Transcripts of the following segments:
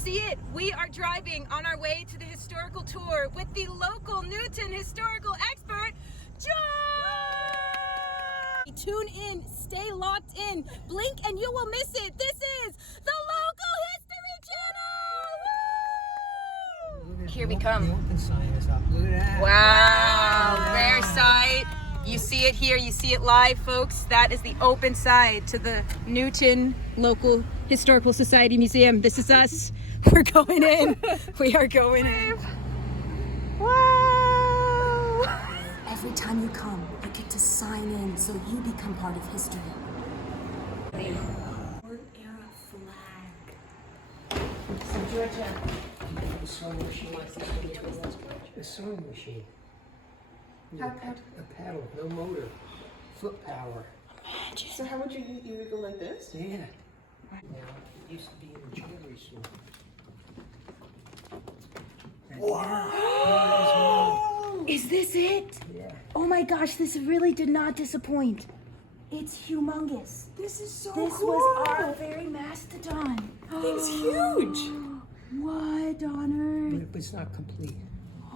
see it, we are driving on our way to the historical tour with the local Newton historical expert, John! Tune in, stay locked in, blink and you will miss it. This is the Local History Channel! Woo! Here we come. The open sign is up. Look at that. Wow, rare sight. You see it here, you see it live, folks. That is the open side to the Newton Local Historical Society Museum. This is us. We're going in. We are going in. Wow! Every time you come, you get to sign in so you become part of history. War era flag. So Georgia. The sewing machine like this. The sewing machine. A paddle, no motor. Foot power. So how would you would go like this? Yeah. Now, it used to be in a jewelry store. Wow! Is this it? Yeah. Oh my gosh, this really did not disappoint. It's humongous. This is so This cool. was our very mastodon. It's huge. What on earth? But it's not complete.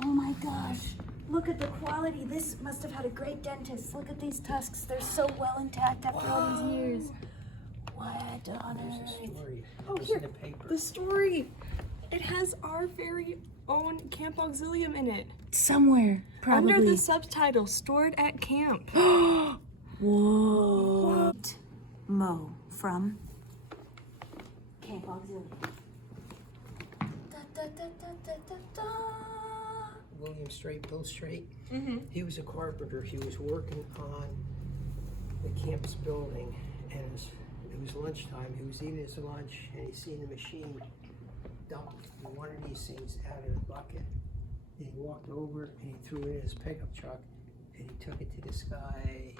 Oh my gosh. Look at the quality. This must have had a great dentist. Look at these tusks. They're so well intact after all these years. What on There's a earth? story. Oh, It was here. in the paper. The story. It has our very own Camp Auxilium in it. Somewhere, probably. Under the subtitle, stored at camp. Whoa. Mo from Camp Auxilium. Da, da, da, da, da, da, da. William Straight, Bill Straight. He was a carpenter. He was working on the campus building, and it was lunchtime. He was eating his lunch, and he seen the machine dump one of these things out of the bucket. And he walked over and he threw it in his pickup truck, and he took it to this guy.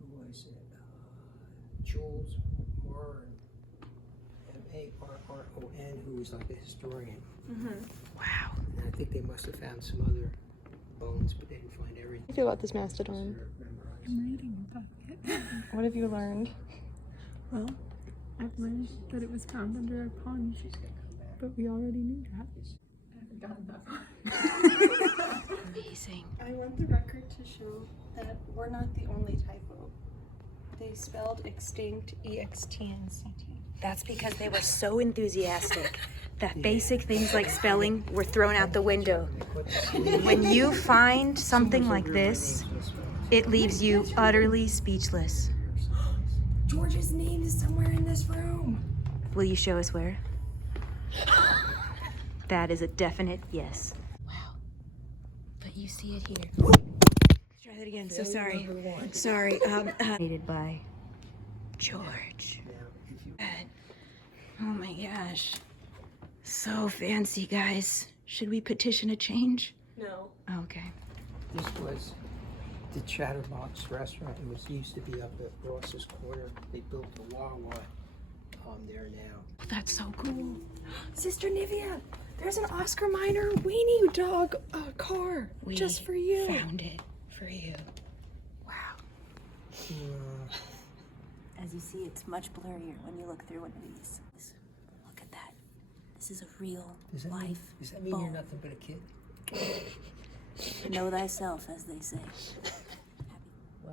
Who was it? Jules Moran, M-A-R-R-O-N, who was like a historian. Wow. And I think they must have found some other bones, but they didn't find everything. How do you feel about this mastodon? I'm reading about it. What have you learned? Well, I've learned that it was found under a pond, but we already knew that. I haven't gotten that far. Amazing. I want the record to show that we're not the only typo. They spelled extinct E-X-T-N-C-T. That's because they were so enthusiastic that basic things like spelling were thrown out the window. When you find something like this, it leaves you utterly speechless. George's name is somewhere in this room. Will you show us where? That is a definite yes. Wow. But you see it here. Try that again. So sorry. Sorry. Created by George. Oh my gosh. So fancy, guys. Should we petition a change? No. Okay. This was the Chatterbox restaurant. It used to be up at Ross's Corner. They built a Wawa there now. That's so cool. Sister Nivea, there's an Oscar Mayer weenie dog car We just for you. found it for you. Wow. As you see, it's much blurrier when you look through one of these. Look at that. This is a real Does that mean bone. you're nothing but a kid? Know thyself, as they say. Wow.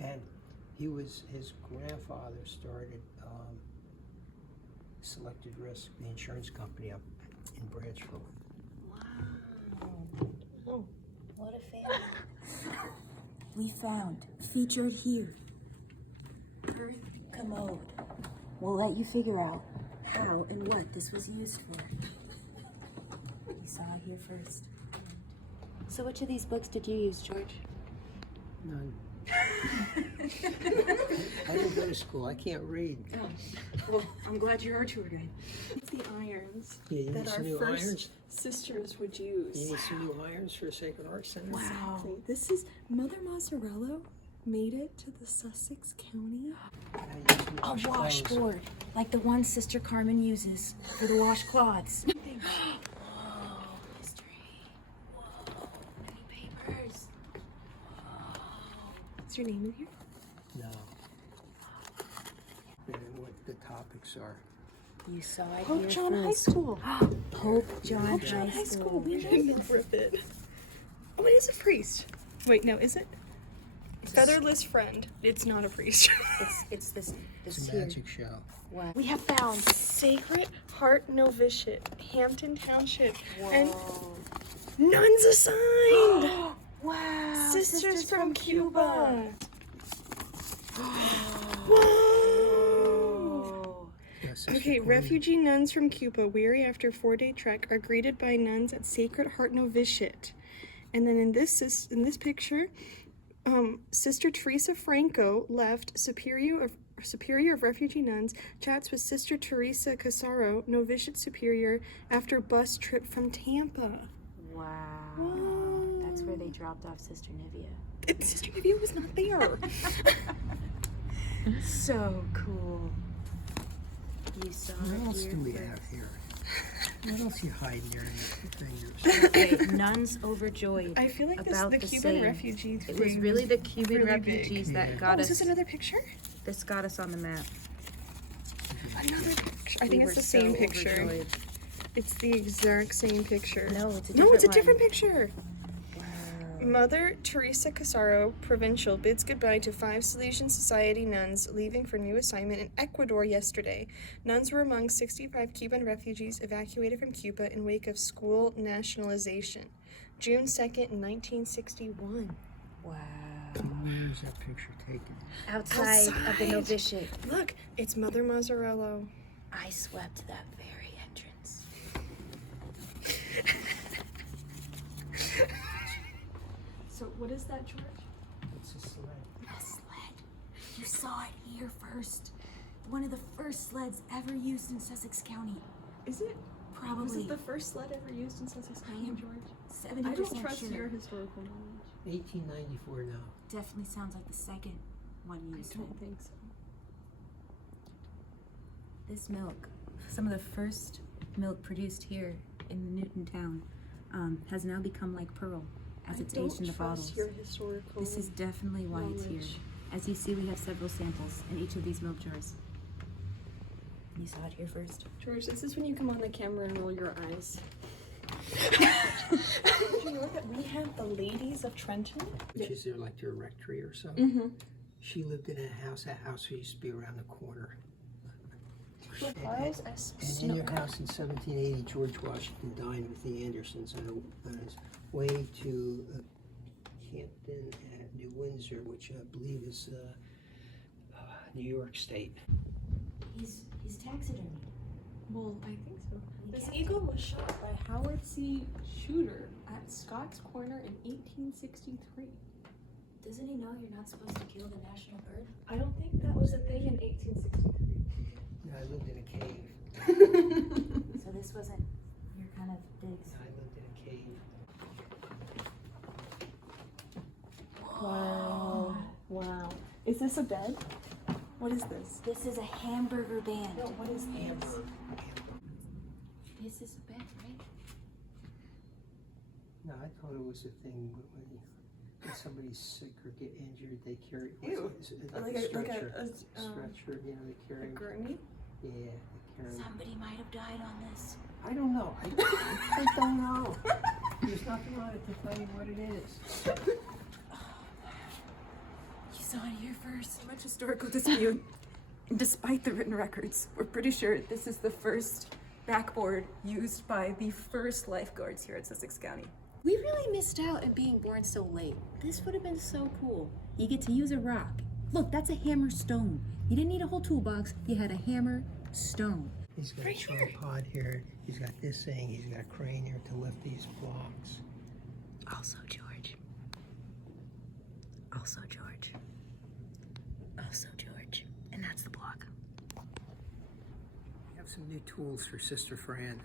And his grandfather started Selected Risk, the insurance company up in Branchville. Wow. What a family. We found, featured here, Earth Commode. We'll let you figure out how and what this was used for. You saw it here first. So which of these books did you use, George? None. I didn't go to school. I can't read. Oh, well, I'm glad you're our tour guide. It's the irons Yeah, you need that some our new first irons? sisters would You use. need some new irons for Sacred Heart Center? Wow. Exactly. This is Mother Mazzarello made it to the Sussex County. I use new A clothes. washboard, like the one Sister Carmen uses for the washcloths. Is your name in here? No. And what the topics are. You saw it Pope here John High first. School. Pope John Pope John High School. We Didn't rip it. Oh, it is a priest. Wait, no, is it? Featherless friend. It's not a priest. It's this It's a here. magic show. Wow. We have found Sacred Heart Novitiate, Hampton Township, and Whoa. nuns assigned. Wow. Sisters from Cuba. Whoa. Yes, Okay, refugee nuns from Cuba, weary after a 4-day trek, are greeted by nuns at Sacred Heart Novitiate. And then in this picture, Sister Teresa Franco left Superior of Refugee Nuns, chats with Sister Teresa Casaro, Novitiate Superior, after bus trip from Tampa. Wow. Whoa. That's where they dropped off Sister Nivea. Sister Nivea was not there. So cool. You saw What it else here do we first. have here? What else you hiding there in your fingers? Okay, nuns overjoyed. I feel like about the the Cuban same. refugee It was thing really the Cuban really big. refugees Yeah. that got Oh, us. is this another picture? This got us on the map. Another picture. I We think were it's the so same picture. overjoyed. It's the exact same picture. No, it's a No, it's a different different one. picture. Wow. Mother Teresa Casaro, provincial, bids goodbye to 5 Salesian Society nuns leaving for new assignment in Ecuador yesterday. Nuns were among 65 Cuban refugees evacuated from Cuba in wake of school nationalization. June 2nd, 1961. Wow. Where is that picture taken? Outside of the Outside. novitiate, Look, it's Mother Mazzarello. I swept that very entrance. So what is that, George? It's a sled. A sled. You saw it here first. One of the first sleds ever used in Sussex County. Is it? Was Probably it the first sled ever used in Sussex County, George? 70% I don't trust sure. your historical knowledge. 1894 now. Definitely sounds like the second one I used. don't think so. This milk, some of the first milk produced here in the Newton town, has now become like pearl as it's aged in the bottles. Your historical. This is definitely why it's here. knowledge. As you see, we have several samples in each of these milk jars. You saw it here first. George, this is when you come on the camera and roll your eyes. Did you know that we have the Ladies of Trenton? Which is their, like their rectory or something. Mm-hmm. She lived in a house. That house used to be around the corner. Charles S. And in your house in 1780, George Washington dined with the Andersons on his way to Hampton at New Windsor, which I believe is New York State. He's taxidermy. Well, I think so. This eagle was shot by Howard C. Shooter at Scott's Corner in 1863. Doesn't he know you're not supposed to kill the national bird? I don't think that was a thing in 1863. I lived in a cave. So this wasn't your kind of digs. I lived in a cave. Wow. Wow. Is this a bed? What is this? This is a hamburger band. No, what is this? Hamburg. This is a band, right? No, I thought it was a thing when somebody's sick or get injured, they carry Ew. like a stretcher. Stretcher, you know, they a carry. gurney? Yeah, they carry. Somebody might have died on this. I don't know. I don't know. There's nothing on it to tell you what it is. You saw it here first. So much historical dispute. And despite the written records, we're pretty sure this is the first backboard used by the first lifeguards here at Sussex County. We really missed out on being born so late. This would have been so cool. You get to use a rock. Look, that's a hammer stone. You didn't need a whole toolbox. You had a hammer stone. He's got a tripod here. He's got this thing. He's got a crane here to lift these blocks. Also George. Also George. Also George. And that's the block. We have some new tools for Sister Fran.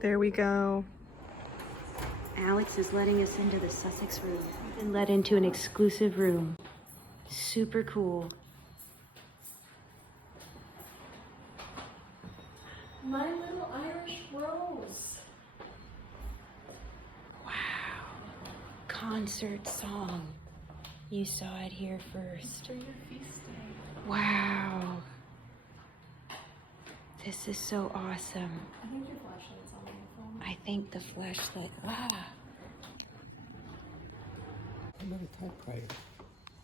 There we go. Alex is letting us into the Sussex room. We've been let into an exclusive room. Super cool. My little Irish rose. Wow. Concert song. You saw it here first. For your feast day. Wow. This is so awesome. I think your flashlight's on your phone. I think the flashlight. Wow. Another typewriter.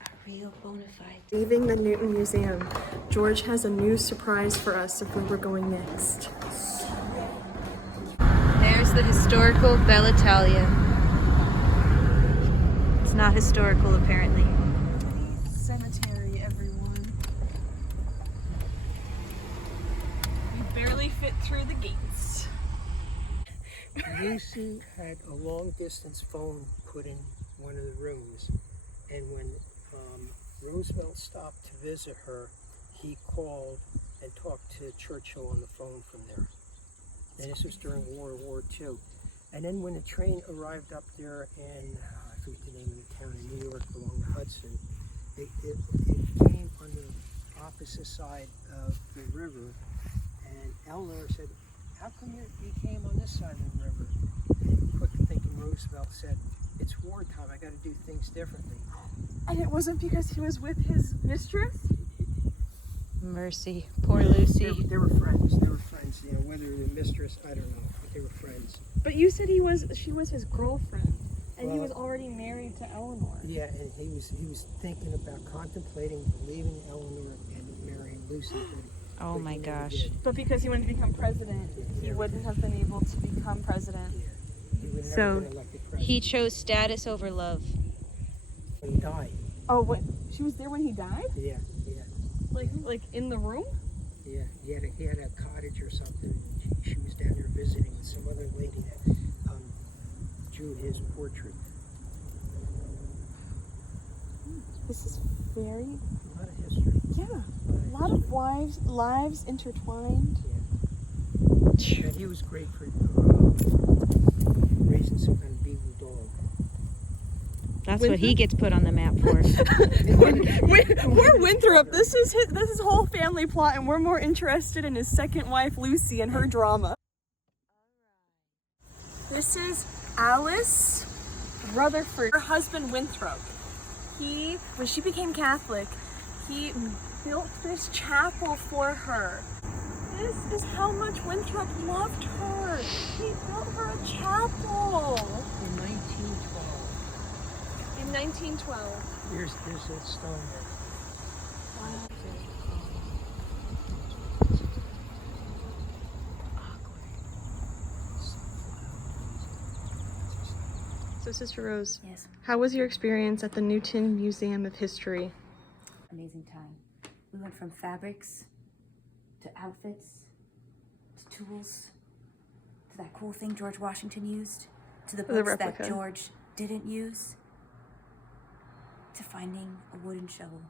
A real bona fide. Leaving the Newton Museum, George has a new surprise for us of where we're going next. There's the historical Bella Italia. It's not historical, apparently. Cemetery, everyone. We barely fit through the gates. Lucy had a long distance phone put in one of the rooms, and when Roosevelt stopped to visit her, he called and talked to Churchill on the phone from there. And this was during World War II. And then when the train arrived up there in, I forget the name of the town in New York along the Hudson, it came on the opposite side of the river, and Eleanor said, "How come you came on this side of the river?" And quick thinking Roosevelt said, "It's wartime, I gotta do things differently." And it wasn't because he was with his mistress? Mercy. Poor Lucy. They were friends, you know, whether the mistress, I don't know, but they were friends. But you said she was his girlfriend, and he Well- was already married to Eleanor. Yeah, and he was thinking about contemplating leaving Eleanor and marrying Lucy. Oh but my he never gosh. did. But because he wanted to become president, he wouldn't have been able to become president. Yeah, he would So, never been elected president. He chose status over love. When he died. Oh, what? She was there when he died? Yeah. Like in the room? Yeah, he had a cottage or something. And she was down there visiting with some other lady that drew his portrait. This is very, A lot of history. yeah, a lot of lives intertwined. And he was great for raising some kind of beagle dog. That's what he gets put on the map for. We're Winthrop. This is his whole family plot, and we're more interested in his second wife Lucy and her drama. This is Alice Rutherford, her husband Winthrop. When she became Catholic, he built this chapel for her. This is how much Winthrop loved her. He built her a chapel In 1912, in 1912. there's that stone there. So, Sister Rose, Yes, how was your experience at the Newton Museum of History? amazing time. We went from fabrics to outfits to tools to that cool thing George Washington used to the books that replica. George didn't use to finding a wooden shovel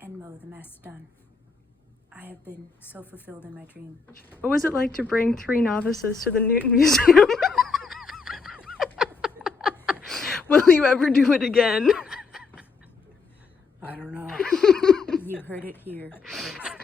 and mow the mess done. I have been so fulfilled in my dream. What was it like to bring 3 novices to the Newton Museum? Will you ever do it again? I don't know. You heard it here first.